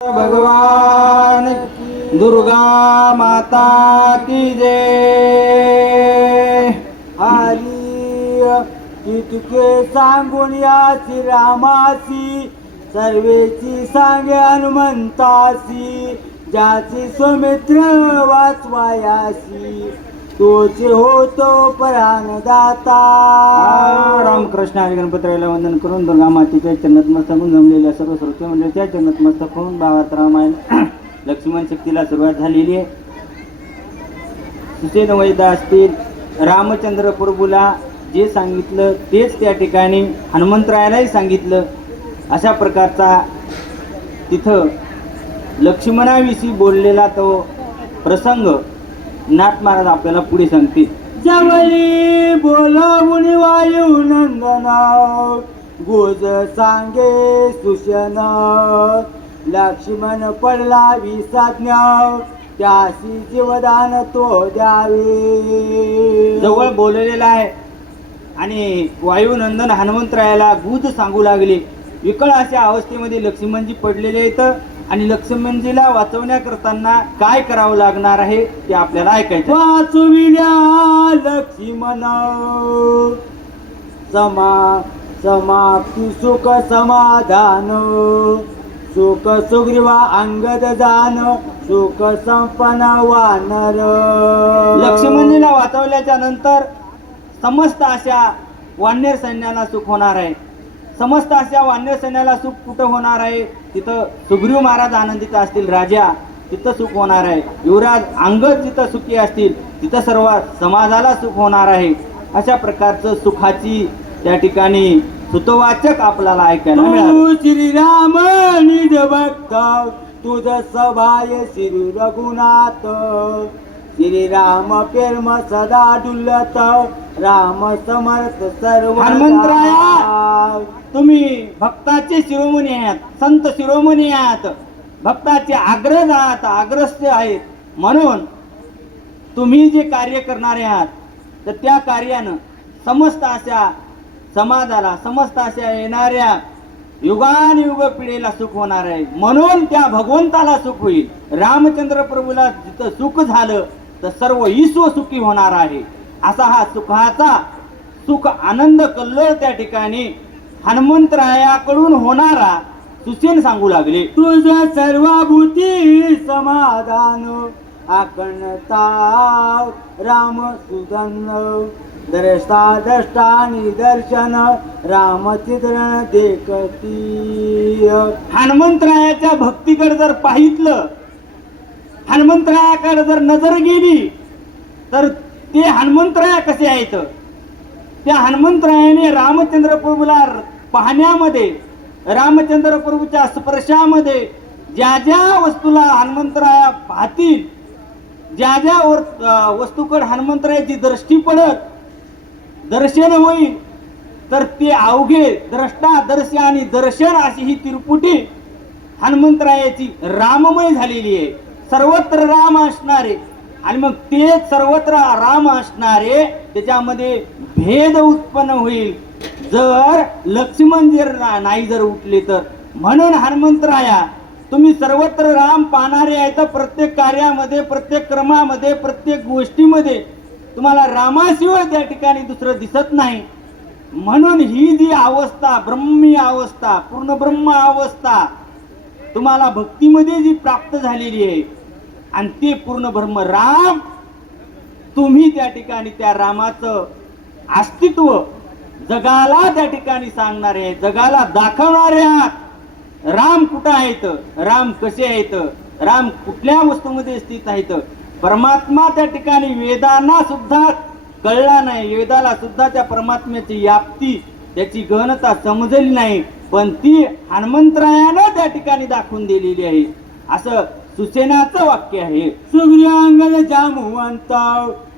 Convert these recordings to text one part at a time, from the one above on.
भगवान दुर्गा माता की जय। हरी तितके सांगून याची रामासी सर्वेची सांगे हनुमंतासी ज्याची सुमित्र वाचवायासी तोच होतो प्राणदाता. रामकृष्ण हरी गणपतीला वंदन करून दुर्गा मातेच्या चरणतमस्तक होऊन जमलेल्या सर्व श्रोते मंडळीच्या चरणतमस्तक होऊन भावात रामायण लक्ष्मण शक्तीला सुरुवात झालेली आहे. सुसेन वैदा असतील रामचंद्र प्रभूला जे सांगितलं तेच त्या ठिकाणी हनुमंतरायालाही सांगितलं. अशा प्रकारचा तिथं लक्ष्मणाविषयी बोललेला तो प्रसंग नाथ महाराज आपल्याला पुढे सांगतील. जवळी बोलावून वायू नंदन गोज सांगे सुशन लक्ष्मण पडला विसाज्ञ त्यासी जीवदान तो द्यावे. जवळ बोललेला आहे. आणि वायुनंदन हनुमंतरायाला गुज सांगू लागले. विकळ अशा अवस्थेमध्ये लक्ष्मणजी पडलेले आहेत. आणि लक्ष्मणजीला वाचवण्याकरताना काय करावं लागणार आहे ते आपल्याला ऐकायचं. वाचविल्या लक्ष्मण. समा समाप्ती सुख समाधान. सुख सुग्रीवा अंगद जान. सुख संपन्न वानर. लक्ष्मणजीला वाचवल्याच्या नंतर समस्त अशा वानर सैन्याला सुख होणार आहे. समस्त अशा वानर सैन्याला सुख कुठं होणार आहे? तिथं सुग्रीव महाराज आनंदित असतील राजा तिथं सुख होणार आहे. युवराज अंगद जिथं सुखी असतील तिथं सर्व समाजाला सुख होणार आहे. अशा प्रकारचं सुखाची त्या ठिकाणी सुतवाचक आपल्याला ऐकायला मिळालं. श्रीराम निज भक्त तुझ सभाय श्री रघुनाथ. श्रीराम प्रेम सदा डुलत राम समर्थ सर्व हनुमंतराया! भक्ताचे शिरोमणी आहात संत शिरोमणी आहात. भक्ताचे आग्रह आहात आग्रस्त आहेत. म्हणून तुम्ही जे कार्य करणारे आहात तर त्या कार्यानं समस्त अशा समाजाला समस्त अशा येणाऱ्या युगानयुग पिढीला सुख होणार आहे. म्हणून त्या भगवंताला सुख होईल. रामचंद्र प्रभूला जिथं सुख झालं तर सर्व ईश्व सुखी होणार आहे. असा हा सुखाचा सुख आनंद कल्लोळ त्या ठिकाणी हनुमंतरायाकडून होणारा सुसेन सांगू लागले. तुझ्या सर्व भूती समाधान आकणता राम सुदन द्रष्टा द्रष्टा निदर्शन राम चित्रण देखती. हनुमंतरायाच्या भक्तीकडे जर पाहितलं हनुमंतरायाकडे जर नजर गेली तर ते हनुमंतराया कसे आहेत? त्या हनुमंतरायाने रामचंद्र प्रभूला पाहण्यामध्ये रामचंद्र प्रभूच्या स्पर्शामध्ये ज्या ज्या वस्तूला हनुमंतराया पाहतील ज्या ज्या वर- वस्तूकडे हनुमंतरायाची दृष्टी पडत दर्शन होईल तर ते अवघे द्रष्टा दर्श आणि दर्शन अशी ही तिरपुटी हनुमंतरायाची राममय झालेली आहे. सर्वत्र राम असणारे आणि मग ते सर्वत्र राम असणारे त्याच्यामध्ये भेद उत्पन्न होईल. जर लक्ष्मण जर ना- नाही जर उठले तर. म्हणून हनुमंतराया तुम्ही सर्वत्र राम पाहणारे आहे तर प्रत्येक कार्यामध्ये प्रत्येक क्रमामध्ये प्रत्येक गोष्टीमध्ये तुम्हाला रामाशिवाय त्या ठिकाणी दुसरं दिसत नाही. म्हणून ही जी अवस्था ब्रह्मी अवस्था पूर्ण ब्रह्म अवस्था तुम्हाला भक्तीमध्ये जी प्राप्त झालेली आहे आणि ते पूर्ण ब्रह्म राम तुम्ही त्या ठिकाणी त्या रामाचं अस्तित्व जगाला त्या ठिकाणी सांगणारे जगाला दाखवणारे आहात. राम कुठं आहेत? राम कसे आहेत? राम कुठल्या वस्तूमध्ये स्थित आहेत? परमात्मा त्या ठिकाणी वेदांना सुद्धा कळला नाही. वेदाला सुद्धा त्या परमात्म्याची व्याप्ती त्याची गहनता समजली नाही. पण ती हनुमंतरायानं त्या ठिकाणी दाखवून दिलेली आहे. असं सुसेनाचं वाक्य आहे. सुग्र्यांगद जामवंत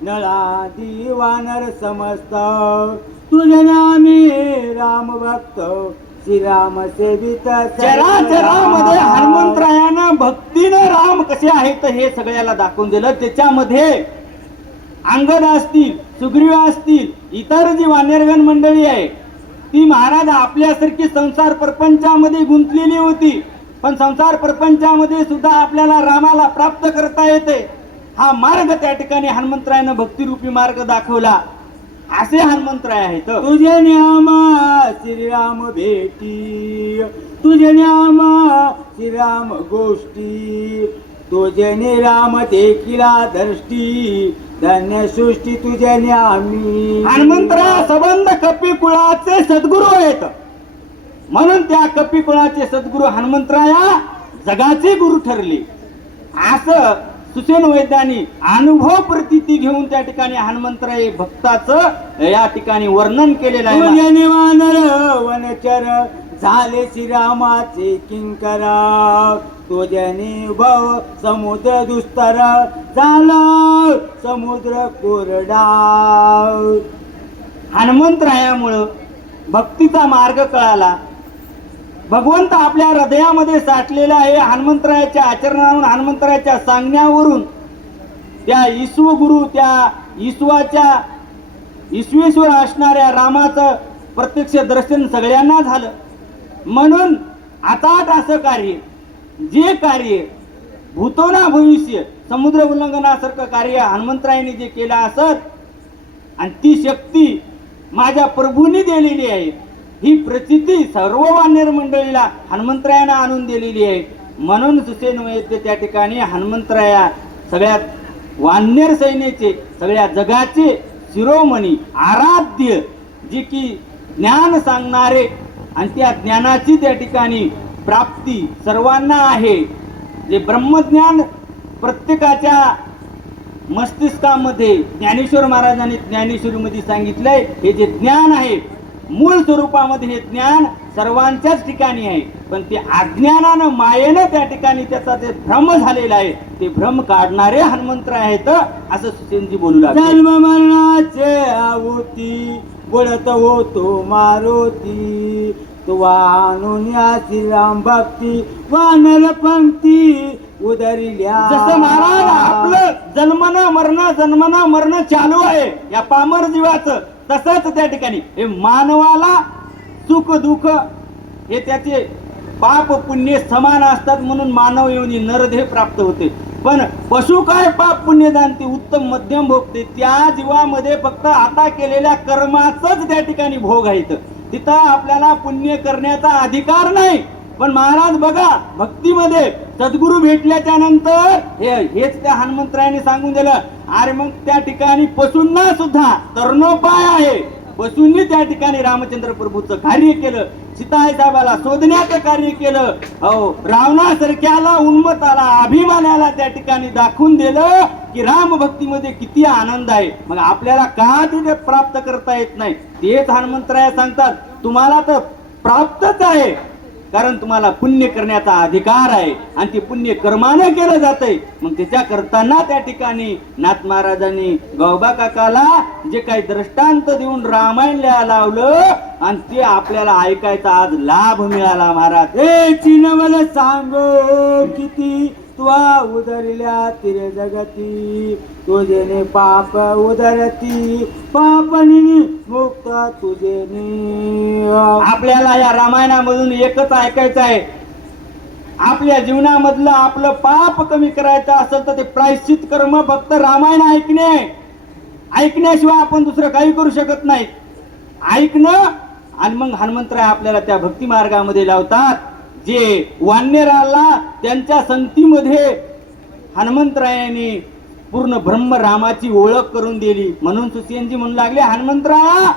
नळा दिवानर समस्त तुझे नामे राम भक्त श्रीराम सेवित चराचरामध्ये हनुमंतरायानं भक्तीनं राम कसे आहेत हे सगळ्याला दाखवून दिलं. त्याच्यामध्ये अंगद असतील सुग्रीव असतील इतर जी वानेरगण मंडळी आहे ती महाराज आपल्यासारखी संसार प्रपंचामध्ये गुंतलेली होती. पण संसार प्रपंचामध्ये सुद्धा आपल्याला रामाला प्राप्त करता येते. हा मार्ग त्या ठिकाणी हनुमंतरायानं भक्तिरूपी मार्ग दाखवला. असे हनुमंतराय आहेत. तुझे नामा श्रीराम भेटी. तुझे नामा श्रीराम गोष्टी. तुझे राम देखिला दृष्टी. धन्य सृष्टी तुझे आम्ही हनुमंतराय सबंध कपी कुळाचे सद्गुरू आहेत. म्हणून त्या कपी कुळाचे सद्गुरू हनुमंतराया जगाचे गुरु ठरले. असं सुसेन वैद्यानी अनुभव प्रतीती घेऊन त्या ठिकाणी हनुमंतराय भक्ताचं या ठिकाणी वर्णन केलेलं आहे. वानर वनचर झाले श्रीरामाचे किंकरा. तुझ्याने भव समुद्र दुस्तर झाला समुद्र कोरडा. हनुमंतरायामुळं भक्तीचा मार्ग कळाला. भगवंत आपल्या हृदयामध्ये साठलेला आहे हनुमंतरायाच्या आचरणावरून हनुमंतरायाच्या सांगण्यावरून त्या ईश्व गुरु त्या ईश्वाच्या ईश्वेश्वर असणाऱ्या रामाचं प्रत्यक्ष दर्शन सगळ्यांना झालं. म्हणून आता असं कार्य जे कार्य भूतोना भविष्य समुद्र उल्लंघनासारखं कार्य हनुमंतरायाने जे केलं असत आणि ती शक्ती माझ्या प्रभूंनी दिलेली आहे. ही प्रचिती सर्व वानर मंडळीला हनुमंतरायानं आणून दिलेली आहे. म्हणून सुसेन वैद्य त्या ठिकाणी हनुमंतराया सगळ्यात वानर सैन्याचे सगळ्या जगाचे शिरोमणी आराध्य जे की ज्ञान सांगणारे आणि त्या ज्ञानाची त्या ठिकाणी प्राप्ती सर्वांना आहे. जे ब्रह्मज्ञान प्रत्येकाच्या मस्तिष्कामध्ये ज्ञानेश्वर महाराजांनी ज्ञानेश्वरीमध्ये सांगितलंय हे जे ज्ञान आहे मूळ स्वरूपामध्ये हे ज्ञान सर्वांच्याच ठिकाणी आहे. पण ते अज्ञानानं मायेनं त्या ठिकाणी त्याचा ते भ्रम झालेला आहे ते भ्रम काढणारे हनुमंत्र आहेत असं सुसेनजी बोलू लागले. जन्म मरणाचे आहुती बोलत होतो मारुती. श्रीराम भक्ती वानर पंक्ती उदरिल्या. जसं महाराज आपलं जन्मनं मरणं जन्मनं मरणं चालू आहे या पामर जीवाचं. तसंच त्या ठिकाणी. हे मानवाला सुख दुःख हे त्याचे पाप पुण्य समान असतात म्हणून मानव येऊन नरदेह प्राप्त होते. पण पशु काय पाप पुण्य जाणते उत्तम मध्यम भोगते त्या जीवामध्ये फक्त आता केलेल्या कर्माचंच त्या ठिकाणी भोग आहेत तिथं आपल्याला पुण्य करण्याचा अधिकार नाही. पण महाराज बघा भक्तीमध्ये सद्गुरू भेटल्याच्या नंतर हेच त्या हनुमंतरायाने सांगून दिलं अरे मग त्या ठिकाणी पशूंना सुद्धा तरुणोपाय आहे. पशूंनी त्या ठिकाणी रामचंद्र प्रभूचं कार्य केलं. सीताई साहेबाला शोधण्याचं कार्य केलं. हो रावणासारख्याला उन्मताला अभिमानाला त्या ठिकाणी दाखवून दिलं की राम भक्तीमध्ये किती आनंद आहे. मग आपल्याला का तिथे प्राप्त करता येत नाही? तेच हनुमंतराया सांगतात. तुम्हाला तर प्राप्तच आहे. कारण तुम्हाला पुण्य करण्याचा अधिकार आहे आणि ते पुण्य कर्मानं केलं जातंय. मग त्याच्या करताना त्या ठिकाणी नाथ महाराजांनी गौबा काकाला जे काही दृष्टांत देऊन रामायण लिहायला लावलं आणि ते आपल्याला ऐकायचा आज लाभ मिळाला महाराज. हे चिनवल सांगो किती त्वा उदरल्या तिरे जगती तुझेने पाप उदरती. पापनी मुक्त तुझेने. आपल्याला या रामायणामधून एकच ऐकायचं आहे. आपल्या जीवनामधलं आपलं पाप कमी करायचं असेल तर ते प्रायश्चित कर्म फक्त रामायण ऐकणे. आहे. ऐकण्याशिवाय आपण दुसरं काही करू शकत नाही. ऐकणं आणि मग हनुमंतराय आपल्याला त्या भक्ती मार्गामध्ये लावतात. जे वान्यराला त्यांच्या संतीमध्ये हनुमंतरायाने पूर्ण ब्रह्म रामाची ओळख करून दिली. म्हणून सुसेनजी म्हणू लागले हनुमंतराया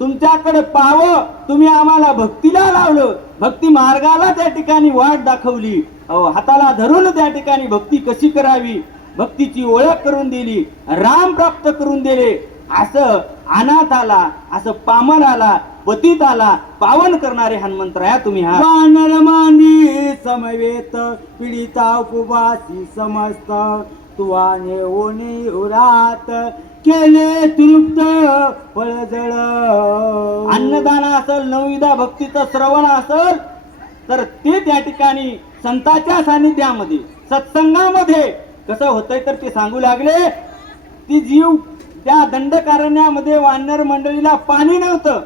तुमच्याकडे पाहावं तुम्ही आम्हाला भक्तीला लावलं. भक्ती मार्गाला त्या ठिकाणी वाट दाखवली. अहो हाताला धरून त्या ठिकाणी भक्ती कशी करावी? भक्तीची ओळख करून दिली. राम प्राप्त करून दिले. असं अनाथाला असं पामराला पतिताला पावन करणारे हनुमंतराया तुम्ही हा वानर मांडी समवेत पीडिता उपवासी समस्त तुवाने ओने उरात केले तृप्त फळजळ अन्नदान असेल नवविधा भक्तीचं श्रवण असेल तर ते त्या ठिकाणी संतांच्या सानिध्यामध्ये सत्संगामध्ये कसं होतंय तर ते सांगू लागले ती जीव त्या दंडकारण्यामध्ये वानर मंडळीला पाणी नव्हतं.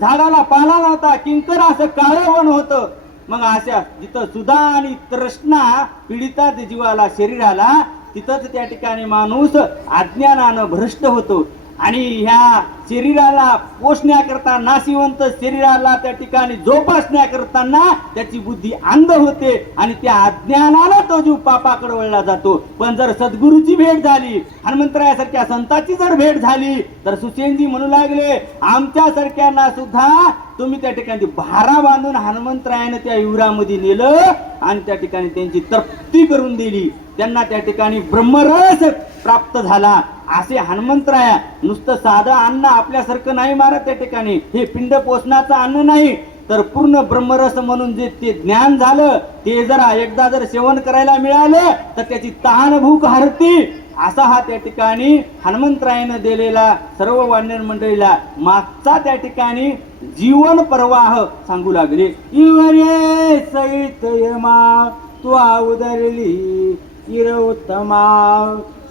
झाडाला पाला नव्हता किंकर असं काळं वन होतं. मग अशा जिथं सुधा आणि तृष्णा पीडिता जीवाला शरीराला तिथंच त्या ठिकाणी माणूस अज्ञानानं भ्रष्ट होतो. आणि ह्या शरीराला पोषण्याकरता नाशिवंत शरीराला त्या ठिकाणी जोपासण्याकरताना त्याची बुद्धी अंध होते आणि त्या अज्ञानाला तो जीव पापाकडे वळला जातो. पण जर सद्गुरूची भेट झाली हनुमंतरायासारख्या संताची जर भेट झाली तर सुसेनजी म्हणू लागले आमच्यासारख्यांना सुद्धा तुम्ही त्या ठिकाणी भारा बांधून हनुमंतरायानं त्या युरामध्ये नेलं आणि त्या ठिकाणी त्यांची तृप्ती करून दिली. त्यांना त्या ठिकाणी ब्रह्मरस प्राप्त झाला. असे हनुमंतराया नुसतं साधं अन्न आपल्यासारखं नाही मारत त्या ठिकाणी. हे पिंड पोषणाचं अन्न नाही. तर पूर्ण ब्रह्मरस म्हणून जे ते ज्ञान झालं ते जरा एकदा जर सेवन करायला मिळालं तर त्याची तहान भूक हरती. असा हा त्या ठिकाणी हनुमंतरायानं दिलेला सर्व वानर मंडळीला मागचा त्या ठिकाणी जीवन प्रवाह सांगू लागले. इवरे सहित यमा तू आवदरली चिरउत्तमा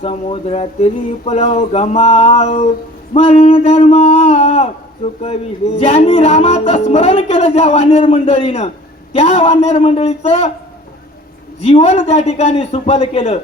समुद्रातील पलव गमाव मरण धर्मा चुकविले ज्यांनी रामाचं स्मरण केलं ज्या वानेर मंडळीनं त्या वानेर मंडळीचं जीवन त्या ठिकाणी सुफल केलं.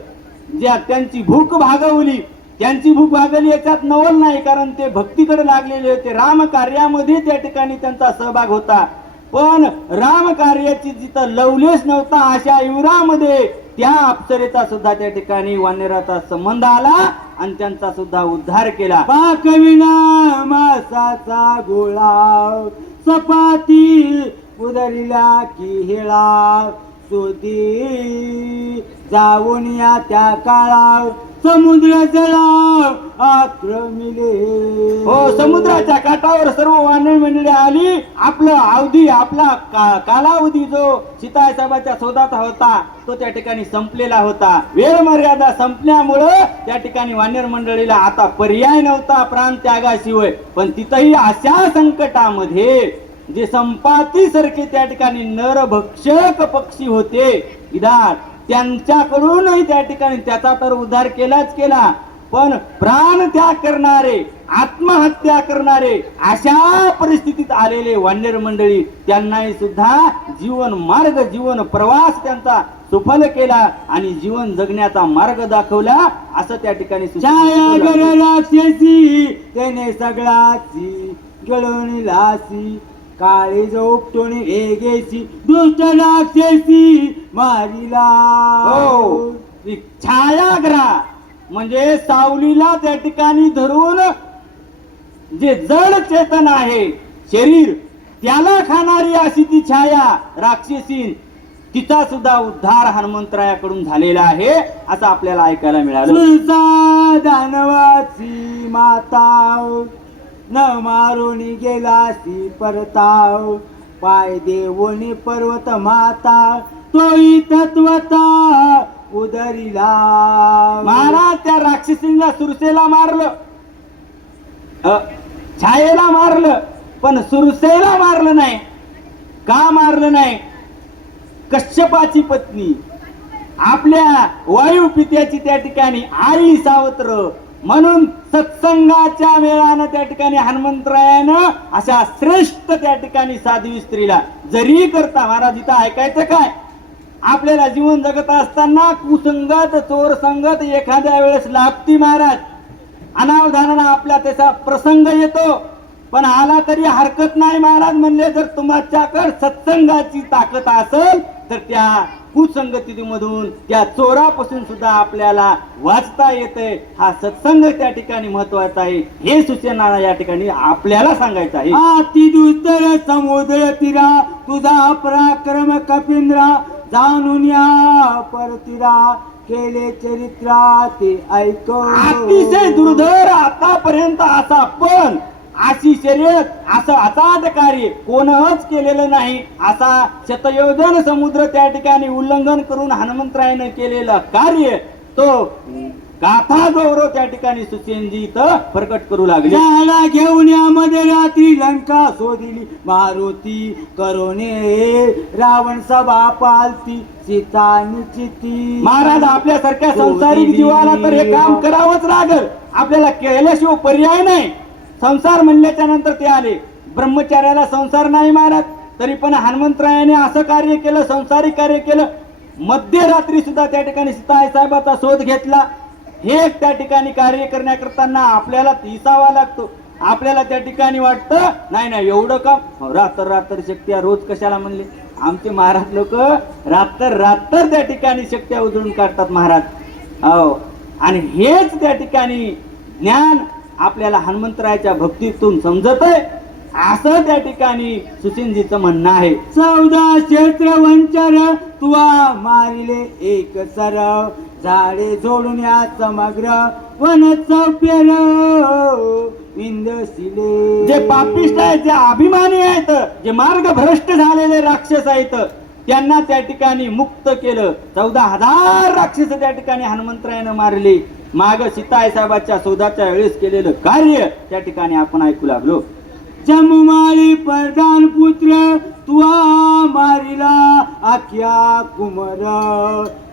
ज्या त्यांची भूक भागवली त्यांची भूक भागवली याच्यात नवल नाही कारण ते भक्तीकडे लागलेले होते. राम कार्यामध्ये त्या ठिकाणी त्यांचा सहभाग होता. पण राम कार्याची जिथं लवलेस नव्हता अशा युरामध्ये त्या अप्सरेचा सुद्धा त्या ठिकाणी वानेराचा संबंध आला आणि त्यांचा सुद्धा उद्धार केला. पाकविना मासाचा गोळा सपाती उदरिला की हेळा जाऊन या त्या काळा समुद्र आक्रमिले. हो समुद्राच्या काठावर सर्व वानर मंडळी आली. आपलं अवधी आपला का- कालावधी जो सीताय साहेबाच्या शोधाचा होता तो त्या ठिकाणी संपलेला होता. वेळ मर्यादा संपल्यामुळं त्या ठिकाणी वानर मंडळीला आता पर्याय नव्हता प्राण त्यागाशिवाय. पण तिथंही अशा संकटामध्ये जे संपाती सारखे त्या ठिकाणी नरभक्षक पक्षी होते विधान त्यांच्याकडूनही त्या ठिकाणी त्याचा तर उद्धार केलाच केला. पण प्राण त्याग करणारे आत्महत्या करणारे अशा परिस्थितीत आलेले वानर मंडळी त्यांनाही सुद्धा जीवन मार्ग जीवन प्रवास त्यांचा सुफल केला आणि जीवन जगण्याचा मार्ग दाखवला असं त्या ठिकाणी त्याने सगळाची गळून लासी. काळी जो उपटून वेगेची दुष्ट राक्षसी मारिला. हो. छायाग्रा म्हणजे सावलीला त्या ठिकाणी धरून जे जड चेतन आहे शरीर त्याला खाणारी अशी ती छाया राक्षसीन तिचा सुद्धा उद्धार हनुमंतरायाकडून झालेला आहे असं आपल्याला ऐकायला मिळालं. दानवाची माता न मारून गेलासी परताव. पाय देवोनी पर्वत माता तो तत्वता उदरीला. महाराज त्या राक्षसींना सुरसेला मारलं. छायेला मारलं पण सुरसेला मारलं नाही. का मारलं नाही? कश्यपाची पत्नी आपल्या वायू पित्याची त्या ठिकाणी आई सावत्र म्हणून सत्संगाच्या वेळानं त्या ठिकाणी हनुमंतरायानं अशा श्रेष्ठ त्या ठिकाणी साधवी स्त्रीला जरी करता महाराज इथं ऐकायचं काय? आपल्याला जीवन जगत असताना कुसंगत चोर संगत एखाद्या वेळेस लाभती महाराज. अनावधानानं आपल्या त्याचा प्रसंग येतो. पण आला तरी हरकत नाही महाराज म्हणले जर तुमच्याकडे सत्संगाची ताकद असेल तर त्या कुसंगतीमधून त्या चोरापासून सुद्धा आपल्याला वाचता येते हा सत्संग त्या ठिकाणी महत्त्वाचा आहे. हे सूचना या ठिकाणी आपल्याला सांगायचं आहे. अति दुस्तर समुद्र तीरा तुझा पराक्रम कपिंद्रा जाणून या परतीरा केले चरित्रा ते ऐको अतिशय दुर्धर आतापर्यंत असा पण अशी शर्यत असं असाध कार्य कोणच केलेलं नाही. असा शतयोजन समुद्र त्या ठिकाणी उल्लंघन करून हनुमंतरायानं केलेलं कार्य तो गाथा गौरव त्या ठिकाणी सुसेनजी इथं प्रकट करू लागले. झाला घेऊन या मध्ये रात्री लंका शोधिली मारुती करोने रावण सभा पालती सीता निचिती महाराज आपल्यासारख्या संसारिक जीवाला तर हे काम करावंच लागल. आपल्याला केल्याशिवाय पर्याय नाही. संसार म्हणल्याच्या नंतर ते आले. ब्रह्मचार्याला संसार नाही मानत तरी पण हनुमंतरायाने असं कार्य केलं संसारी कार्य केलं. मध्यरात्री सुद्धा त्या ठिकाणी सीताई साहेबाचा शोध घेतला. हे त्या ठिकाणी कार्य करण्याकरताना आपल्याला तिसावा लागतो. आपल्याला त्या ठिकाणी वाटतं नाही नाही एवढं काम. हो, रात्र रात्र शक्त्या रोज कशाला म्हणले? आमचे महाराज लोक रात्र रात्र त्या ठिकाणी शक्त्या उजळून काढतात महाराज. हो आणि हेच त्या ठिकाणी ज्ञान आपल्याला हनुमंतरायाच्या भक्तीतून समजत आहे असं त्या ठिकाणी सुशिनजीचं म्हणणं आहे. चौदा क्षेत्र वंचर तुवा मारिले एक सर. झाडे जोडण्या समग्र वन चौपेर विंदशिले जे पापिष्ट आहेत जे अभिमानी आहेत जे मार्ग भ्रष्ट झालेले राक्षस आहेत त्यांना त्या ठिकाणी मुक्त केलं. चौदा हजार राक्षस त्या ठिकाणी हनुमंतरायानं मारले. माग सीताय साहेबाच्या शोधाच्या वेळेस केलेलं कार्य त्या ठिकाणी आपण ऐकू लागलो. जमुमाळी प्रधान पुत्र तुआ मारिला आख्या कुमर.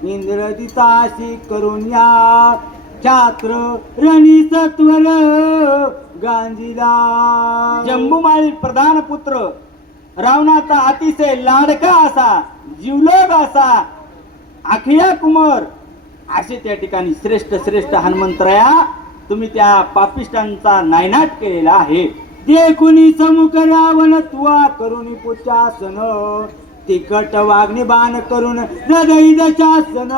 इंद्रदिताशी करून या छात्र रणी सत्वर गांजीला. जम्बुमाळी प्रधान पुत्र रावणाचा अतिशय लाडका असा जीवलोग असा आखिया कुमार. असे त्या ठिकाणी श्रेष्ठ श्रेष्ठ हनुमंतराया तुम्ही त्या पापिष्टांचा नायनाट केलेला आहे. ते कुणी समुख रावण तुवा करून पुचासन तिकट वागणे बाण करून हृदय दशासन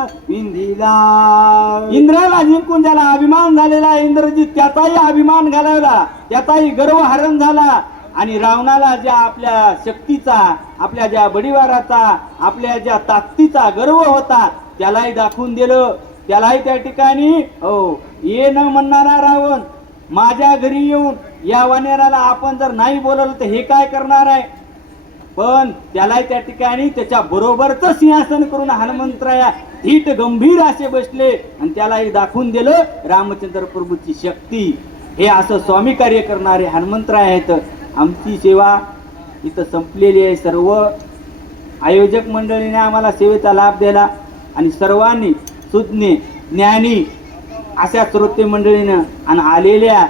इंद्राला जिंकून त्याला अभिमान झालेला इंद्रजीत त्याचाही अभिमान घालवला त्याचाही गर्व हरण झाला. आणि रावणाला ज्या आपल्या शक्तीचा आपल्या ज्या बडिवाराचा आपल्या ज्या ताकदीचा गर्व होता त्यालाही दाखवून दिलं. त्यालाही त्या ठिकाणी हो ये न म्हणणारा रावण माझ्या घरी येऊन या वानेराला आपण जर नाही बोलवलं तर हे काय करणार आहे? पण त्याला त्या ठिकाणी त्याच्या बरोबरच सिंहासन करून हनुमंतराया धीट गंभीर असे बसले आणि त्यालाही दाखवून दिलं रामचंद्र प्रभूची शक्ती. हे असं स्वामी कार्य करणारे हनुमंतराय आहेत. आमची सेवा इथं संपलेली आहे. सर्व आयोजक मंडळीने आम्हाला सेवेचा लाभ दिला आणि सर्वांनी सुज्ञ ज्ञानी अशा श्रोते मंडळीनं आणि आलेल्या